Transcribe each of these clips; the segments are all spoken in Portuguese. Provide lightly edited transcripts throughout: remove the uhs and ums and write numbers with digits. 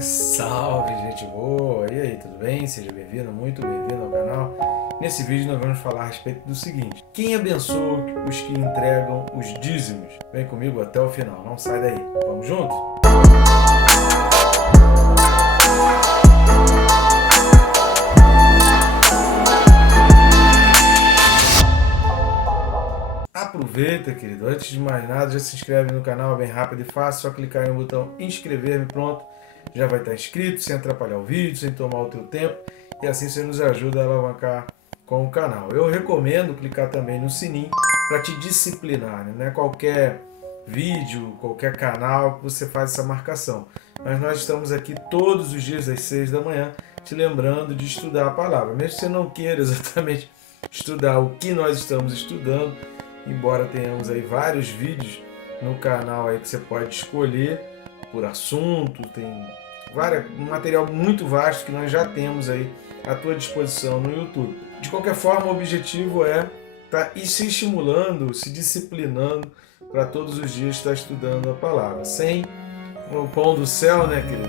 Salve, gente boa! E aí, tudo bem? Seja bem-vindo, muito bem-vindo ao canal. Nesse vídeo nós vamos falar a respeito do seguinte: quem abençoa os que entregam os dízimos? Vem comigo até o final, não sai daí. Vamos juntos? Aproveita, querido. Antes de mais nada, já se inscreve no canal, é bem rápido e fácil. Só clicar aí no botão inscrever-me, pronto. Já vai estar inscrito, sem atrapalhar o vídeo, sem tomar o teu tempo. E assim você nos ajuda a alavancar com o canal. Eu recomendo clicar também no sininho para te disciplinar, né? Não é qualquer vídeo, qualquer canal que você faz essa marcação. Mas nós estamos aqui todos os dias às 6 da manhã, te lembrando de estudar a palavra. Mesmo que você não queira exatamente estudar o que nós estamos estudando, embora tenhamos aí vários vídeos no canal aí que você pode escolher por assunto, tem um material muito vasto que nós já temos aí à tua disposição no YouTube. De qualquer forma, o objetivo é estar se estimulando, se disciplinando para todos os dias estar estudando a palavra. Sem o pão do céu, né, querido?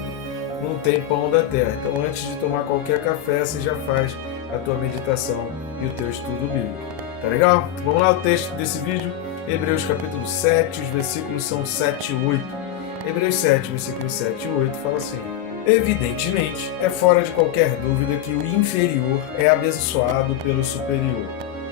Não tem pão da terra. Então, antes de tomar qualquer café, você já faz a tua meditação e o teu estudo bíblico. Tá legal? Vamos lá, o texto desse vídeo, Hebreus capítulo 7, os versículos são 7 e 8. Hebreus 7, versículos 7 e 8 fala assim: evidentemente, é fora de qualquer dúvida que o inferior é abençoado pelo superior.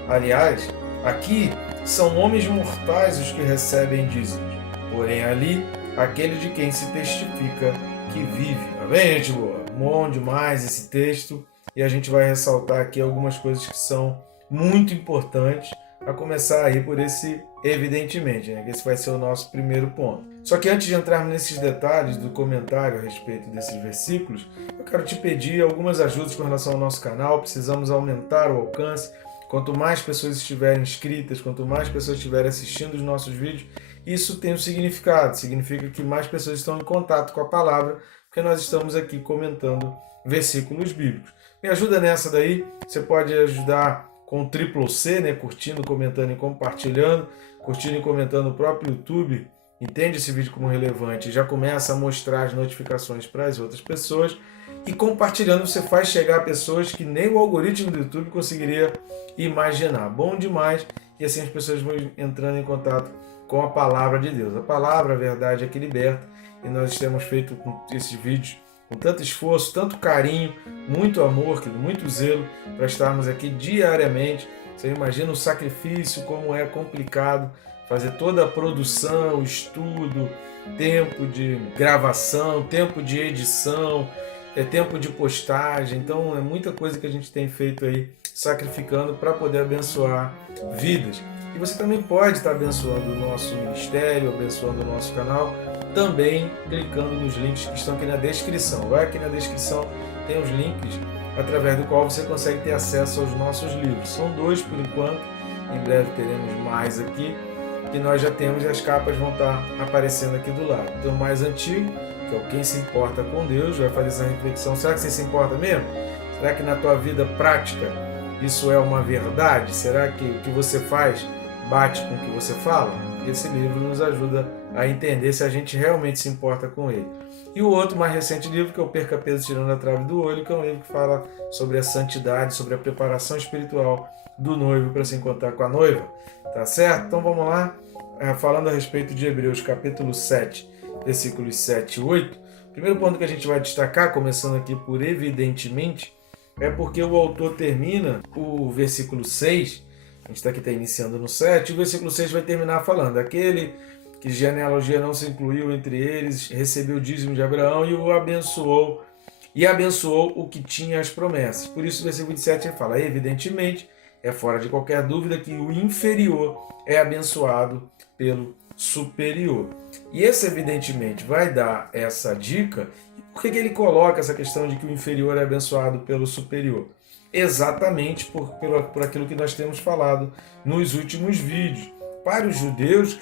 Aliás, aqui são homens mortais os que recebem dízimos, porém ali, aquele de quem se testifica que vive. Tá bem, gente boa? Bom demais esse texto, e a gente vai ressaltar aqui algumas coisas que são muito importante, a começar aí por esse evidentemente, né? Que esse vai ser o nosso primeiro ponto. Só que antes de entrarmos nesses detalhes do comentário a respeito desses versículos, eu quero te pedir algumas ajudas com relação ao nosso canal. Precisamos aumentar o alcance. Quanto mais pessoas estiverem inscritas, quanto mais pessoas estiverem assistindo os nossos vídeos, isso tem um significado. Significa que mais pessoas estão em contato com a palavra, porque nós estamos aqui comentando versículos bíblicos. Me ajuda nessa daí. Você pode ajudar com o triplo C, né? Curtindo, comentando e compartilhando, curtindo e comentando. O próprio YouTube entende esse vídeo como relevante e já começa a mostrar as notificações para as outras pessoas, e compartilhando você faz chegar a pessoas que nem o algoritmo do YouTube conseguiria imaginar. Bom demais, e assim as pessoas vão entrando em contato com a palavra de Deus. A palavra, a verdade é que liberta, e nós temos feito com esses vídeos com tanto esforço, tanto carinho, muito amor, muito zelo, para estarmos aqui diariamente. Você imagina o sacrifício, como é complicado fazer toda a produção, estudo, tempo de gravação, tempo de edição, tempo de postagem. Então é muita coisa que a gente tem feito aí, sacrificando para poder abençoar vidas. E você também pode estar abençoando o nosso ministério, abençoando o nosso canal, também clicando nos links que estão aqui na descrição. Vai aqui na descrição, tem os links através do qual você consegue ter acesso aos nossos livros. São 2 por enquanto, em breve teremos mais aqui, que nós já temos, e as capas vão estar aparecendo aqui do lado. Então o mais antigo, que é o Quem se Importa com Deus, vai fazer essa reflexão. Será que você se importa mesmo? Será que na tua vida prática isso é uma verdade? Será que o que você faz bate com o que você fala? Esse livro nos ajuda a entender se a gente realmente se importa com ele. E o outro mais recente livro, que é o Perca Peso Tirando a Trave do Olho, que é um livro que fala sobre a santidade, sobre a preparação espiritual do noivo para se encontrar com a noiva. Tá certo? Então vamos lá, falando a respeito de Hebreus capítulo 7, versículos 7 e 8. O primeiro ponto que a gente vai destacar, começando aqui por evidentemente, é porque o autor termina o versículo 6, a gente está iniciando no 7, e o versículo 6 vai terminar falando: aquele que genealogia não se incluiu entre eles, recebeu o dízimo de Abraão e o abençoou, e abençoou o que tinha as promessas. Por isso o versículo 7 fala: evidentemente, é fora de qualquer dúvida que o inferior é abençoado pelo superior. E esse evidentemente vai dar essa dica. Por que ele coloca essa questão de que o inferior é abençoado pelo superior? Exatamente por aquilo que nós temos falado nos últimos vídeos. Para os judeus,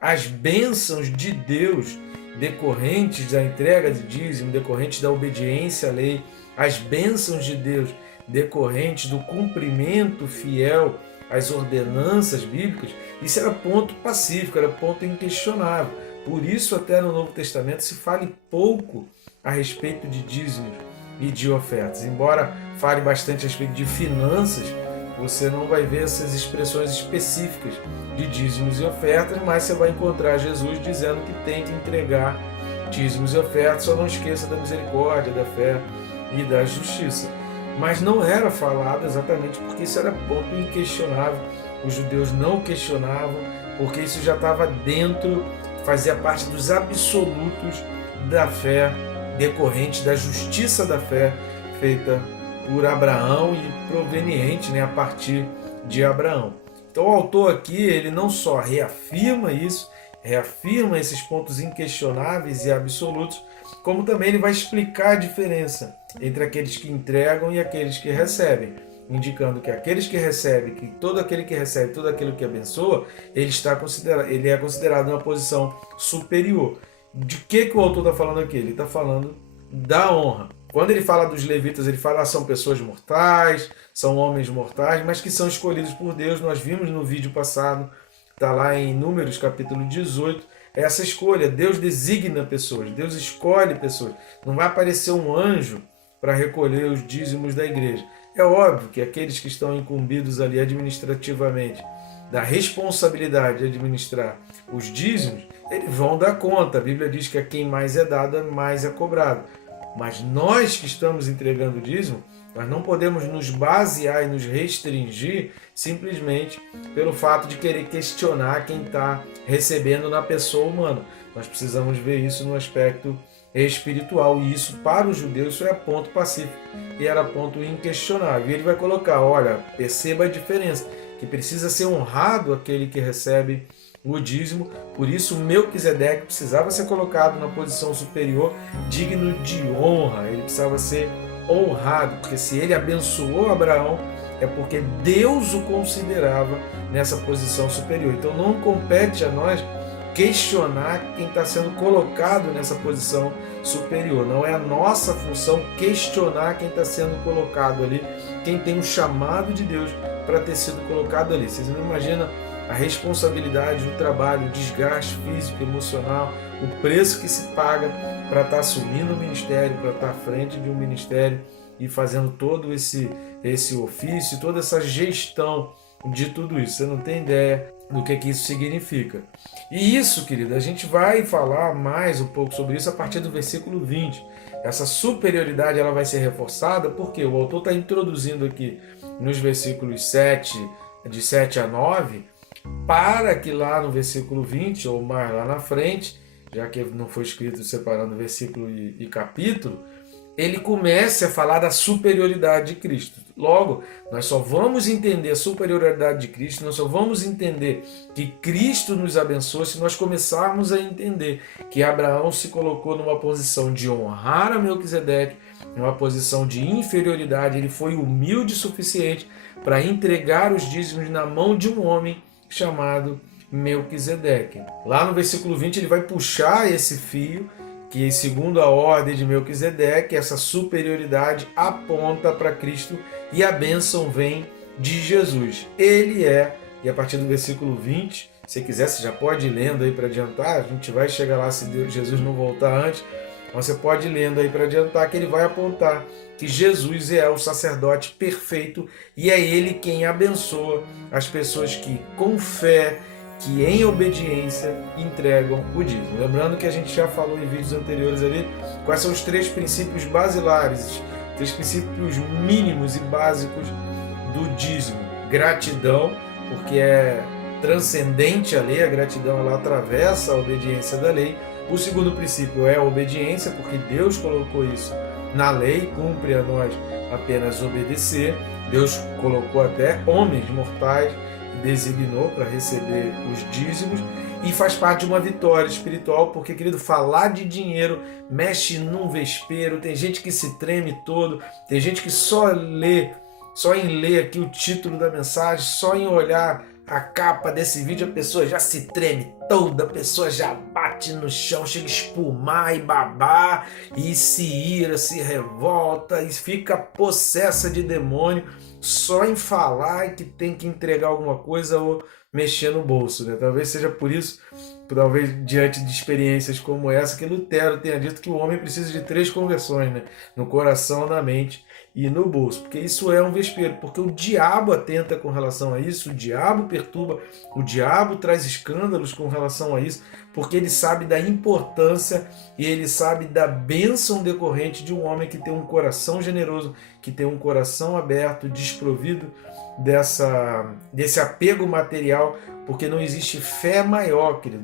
as bênçãos de Deus decorrentes da entrega de dízimo, decorrentes da obediência à lei, as bênçãos de Deus decorrentes do cumprimento fiel às ordenanças bíblicas, isso era ponto pacífico, era ponto inquestionável. Por isso, até no Novo Testamento se fala pouco a respeito de dízimos e de ofertas. Embora fale bastante a respeito de finanças, você não vai ver essas expressões específicas de dízimos e ofertas, mas você vai encontrar Jesus dizendo que tem que entregar dízimos e ofertas, só não esqueça da misericórdia, da fé e da justiça. Mas não era falado exatamente porque isso era ponto inquestionável. Os judeus não questionavam, porque isso já estava dentro, fazia parte dos absolutos da fé decorrente da justiça da fé feita por Abraão e proveniente, a partir de Abraão. Então o autor aqui, ele não só reafirma isso, reafirma esses pontos inquestionáveis e absolutos, como também ele vai explicar a diferença entre aqueles que entregam e aqueles que recebem, indicando que aqueles que recebem, que todo aquele que recebe, todo aquele que abençoa, ele é considerado uma posição superior. De que o autor está falando aqui? Ele está falando da honra. Quando ele fala dos levitas, ele fala que são pessoas mortais, são homens mortais, mas que são escolhidos por Deus. Nós vimos no vídeo passado, está lá em Números capítulo 18, essa escolha. Deus designa pessoas, Deus escolhe pessoas. Não vai aparecer um anjo para recolher os dízimos da igreja. É óbvio que aqueles que estão incumbidos ali administrativamente da responsabilidade de administrar os dízimos, eles vão dar conta. A Bíblia diz que a quem mais é dado, mais é cobrado. Mas nós que estamos entregando o dízimo, nós não podemos nos basear e nos restringir simplesmente pelo fato de querer questionar quem está recebendo na pessoa humana. Nós precisamos ver isso no aspecto espiritual, e isso para os judeus isso é ponto pacífico e era ponto inquestionável. E ele vai colocar, olha, perceba a diferença, que precisa ser honrado aquele que recebe o dízimo. Por isso Melquisedeque precisava ser colocado na posição superior, digno de honra. Ele precisava ser honrado, porque se ele abençoou Abraão, é porque Deus o considerava nessa posição superior. Então não compete a nós questionar quem está sendo colocado nessa posição superior. Não é a nossa função questionar quem está sendo colocado ali, quem tem um chamado de Deus para ter sido colocado ali. Vocês não imaginam a responsabilidade, o trabalho, o desgaste físico, emocional, o preço que se paga para estar assumindo o ministério, para estar à frente de um ministério e fazendo todo esse ofício, toda essa gestão de tudo isso. Você não tem ideia do que isso significa. E isso, querido, a gente vai falar mais um pouco sobre isso a partir do versículo 20. Essa superioridade ela vai ser reforçada porque o autor está introduzindo aqui nos versículos de 7 a 9, para que lá no versículo 20, ou mais lá na frente, já que não foi escrito separando versículo e capítulo, ele comece a falar da superioridade de Cristo. Logo, nós só vamos entender a superioridade de Cristo, nós só vamos entender que Cristo nos abençoa se nós começarmos a entender que Abraão se colocou numa posição de honrar a Melquisedeque, numa posição de inferioridade. Ele foi humilde o suficiente para entregar os dízimos na mão de um homem chamado Melquisedeque. Lá no versículo 20 ele vai puxar esse fio que, segundo a ordem de Melquisedeque, essa superioridade aponta para Cristo e a bênção vem de Jesus. Ele é, e a partir do versículo 20, se quiser, você já pode ir lendo aí para adiantar, a gente vai chegar lá se Jesus não voltar antes, mas você pode ir lendo aí para adiantar que ele vai apontar que Jesus é o sacerdote perfeito e é ele quem abençoa as pessoas que com fé, que em obediência entregam o dízimo. Lembrando que a gente já falou em vídeos anteriores ali quais são os 3 princípios basilares, 3 princípios mínimos e básicos do dízimo. Gratidão, porque é transcendente a lei, a gratidão ela atravessa a obediência da lei. O segundo princípio é a obediência, porque Deus colocou isso na lei, cumpre a nós apenas obedecer. Deus colocou até homens mortais, designou para receber os dízimos, e faz parte de uma vitória espiritual, porque, querido, falar de dinheiro mexe num vespeiro. Tem gente que se treme todo, tem gente que só em ler aqui o título da mensagem, só em olhar a capa desse vídeo, a pessoa já se treme toda, a pessoa já bate no chão, chega a espumar e babar, e se ira, se revolta, e fica possessa de demônio, só em falar que tem que entregar alguma coisa ou mexer no bolso, né? Talvez seja por isso talvez diante de experiências como essa, que Lutero tenha dito que o homem precisa de 3 conversões, né? No coração, na mente e no bolso, porque isso é um vespeiro, porque o diabo atenta com relação a isso, o diabo perturba, o diabo traz escândalos com relação a isso, porque ele sabe da importância e ele sabe da bênção decorrente de um homem que tem um coração generoso, que tem um coração aberto, desprovido desse apego material, porque não existe fé maior, querido,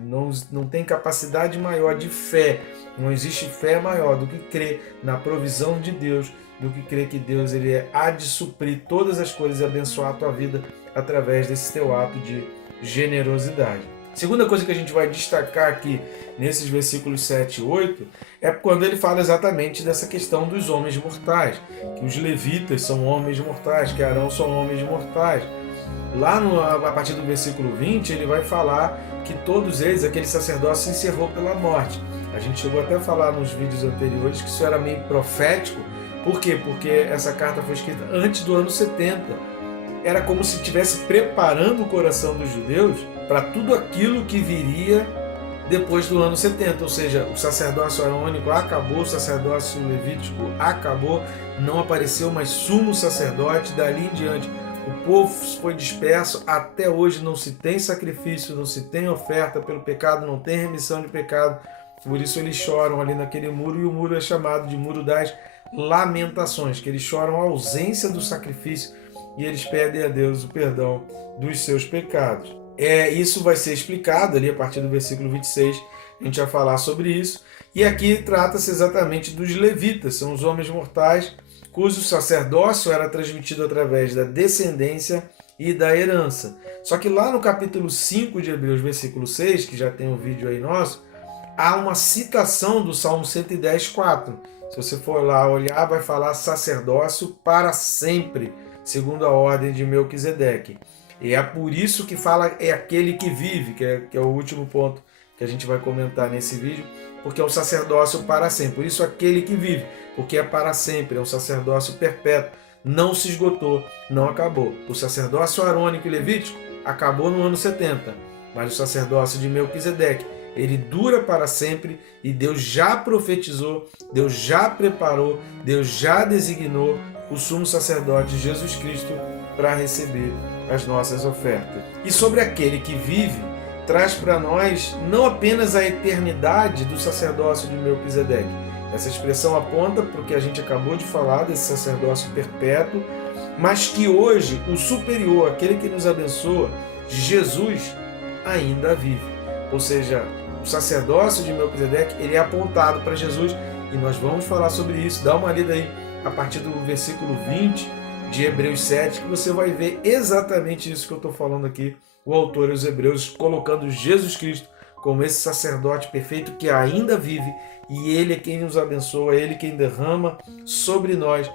não tem capacidade maior de fé, não existe fé maior do que crer na provisão de Deus, do que crer que Deus há de suprir todas as coisas e abençoar a tua vida através desse teu ato de generosidade. Segunda coisa que a gente vai destacar aqui nesses versículos 7 e 8 é quando ele fala exatamente dessa questão dos homens mortais, que os levitas são homens mortais, que Arão são homens mortais. Lá a partir do versículo 20 ele vai falar que todos eles, aquele sacerdócio se encerrou pela morte. A gente chegou até a falar nos vídeos anteriores que isso era meio profético. Por quê? Porque essa carta foi escrita antes do ano 70. Era como se estivesse preparando o coração dos judeus para tudo aquilo que viria depois do ano 70. Ou seja, o sacerdócio arônico acabou, o sacerdócio levítico acabou, não apareceu mais sumo sacerdote, dali em diante o povo foi disperso, até hoje não se tem sacrifício, não se tem oferta pelo pecado, não tem remissão de pecado. Por isso eles choram ali naquele muro, e o muro é chamado de Muro das Lamentações, que eles choram a ausência do sacrifício e eles pedem a Deus o perdão dos seus pecados. Isso vai ser explicado ali a partir do versículo 26, a gente vai falar sobre isso. E aqui trata-se exatamente dos levitas, são os homens mortais, cujo sacerdócio era transmitido através da descendência e da herança. Só que lá no capítulo 5 de Hebreus, versículo 6, que já tem um vídeo aí nosso, há uma citação do Salmo 110, 4. Se você for lá olhar, vai falar sacerdócio para sempre, segundo a ordem de Melquisedeque. E é por isso que fala é aquele que vive, que é o último ponto que a gente vai comentar nesse vídeo, porque é o sacerdócio para sempre. Por isso aquele que vive, porque é para sempre, é um sacerdócio perpétuo, não se esgotou, não acabou. O sacerdócio arônico e levítico acabou no ano 70, mas o sacerdócio de Melquisedeque, ele dura para sempre, e Deus já profetizou, Deus já preparou, Deus já designou o sumo sacerdote Jesus Cristo para receber as nossas ofertas. E sobre aquele que vive, traz para nós não apenas a eternidade do sacerdócio de Melquisedeque. Essa expressão aponta para o que a gente acabou de falar, desse sacerdócio perpétuo, mas que hoje o superior, aquele que nos abençoa, Jesus, ainda vive. Ou seja, o sacerdócio de Melquisedeque, ele é apontado para Jesus, e nós vamos falar sobre isso. Dá uma lida aí a partir do versículo 20 de Hebreus 7, que você vai ver exatamente isso que eu estou falando aqui, o autor aos Hebreus colocando Jesus Cristo como esse sacerdote perfeito que ainda vive, e ele é quem nos abençoa, ele quem derrama sobre nós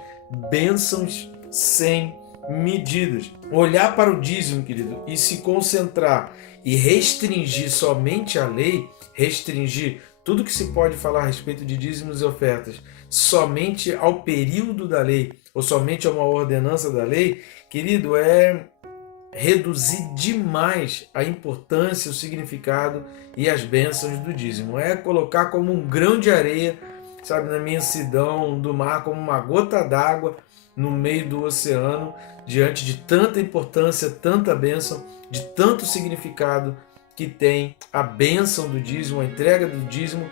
bênçãos sem medidas. Olhar para o dízimo, querido, e se concentrar e restringir somente a lei, restringir tudo que se pode falar a respeito de dízimos e ofertas somente ao período da lei, ou somente a uma ordenança da lei, querido, é reduzir demais a importância, o significado e as bênçãos do dízimo. É colocar como um grão de areia, sabe, na imensidão do mar, como uma gota d'água no meio do oceano, diante de tanta importância, tanta bênção, de tanto significado que tem a bênção do dízimo, a entrega do dízimo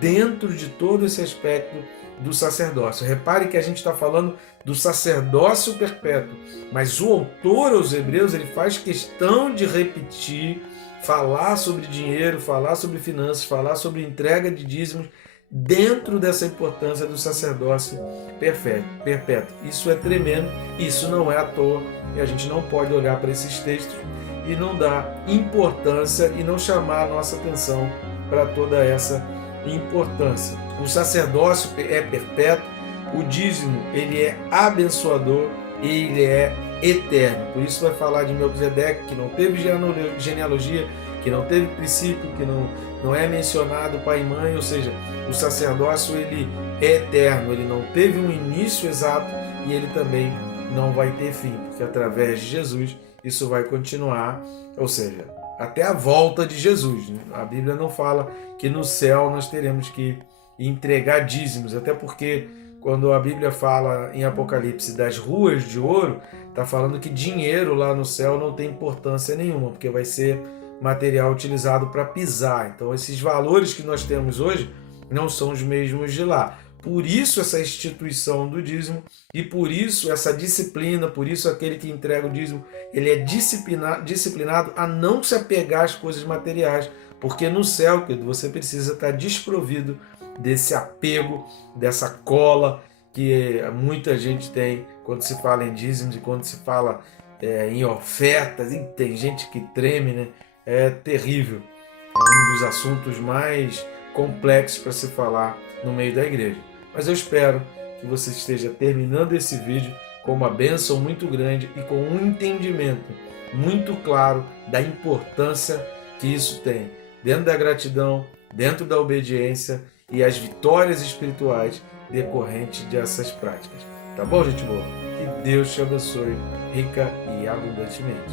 dentro de todo esse aspecto do sacerdócio. Repare que a gente está falando do sacerdócio perpétuo, mas o autor aos Hebreus, ele faz questão de repetir, falar sobre dinheiro, falar sobre finanças, falar sobre entrega de dízimos dentro dessa importância do sacerdócio perpétuo. Isso é tremendo, isso não é à toa, e a gente não pode olhar para esses textos e não dar importância e não chamar a nossa atenção para toda essa importância. O sacerdócio é perpétuo, o dízimo ele é abençoador e ele é eterno. Por isso vai falar de Melquisedeque, que não teve genealogia, que não teve princípio, que não é mencionado pai e mãe, ou seja, o sacerdócio ele é eterno, ele não teve um início exato e ele também não vai ter fim, porque através de Jesus isso vai continuar, ou seja, até a volta de Jesus. A Bíblia não fala que no céu nós teremos que entregar dízimos, até porque quando a Bíblia fala em Apocalipse das ruas de ouro, está falando que dinheiro lá no céu não tem importância nenhuma, porque vai ser material utilizado para pisar. Então esses valores que nós temos hoje não são os mesmos de lá. Por isso essa instituição do dízimo e por isso essa disciplina, por isso aquele que entrega o dízimo, ele é disciplinado a não se apegar às coisas materiais, porque no céu, querido, você precisa estar desprovido desse apego, dessa cola que muita gente tem quando se fala em dízimos e quando se fala em ofertas, e tem gente que treme, né? É terrível. É um dos assuntos mais complexos para se falar no meio da igreja. Mas eu espero que você esteja terminando esse vídeo com uma bênção muito grande e com um entendimento muito claro da importância que isso tem dentro da gratidão, dentro da obediência e as vitórias espirituais decorrentes dessas práticas. Tá bom, gente boa? Que Deus te abençoe rica e abundantemente.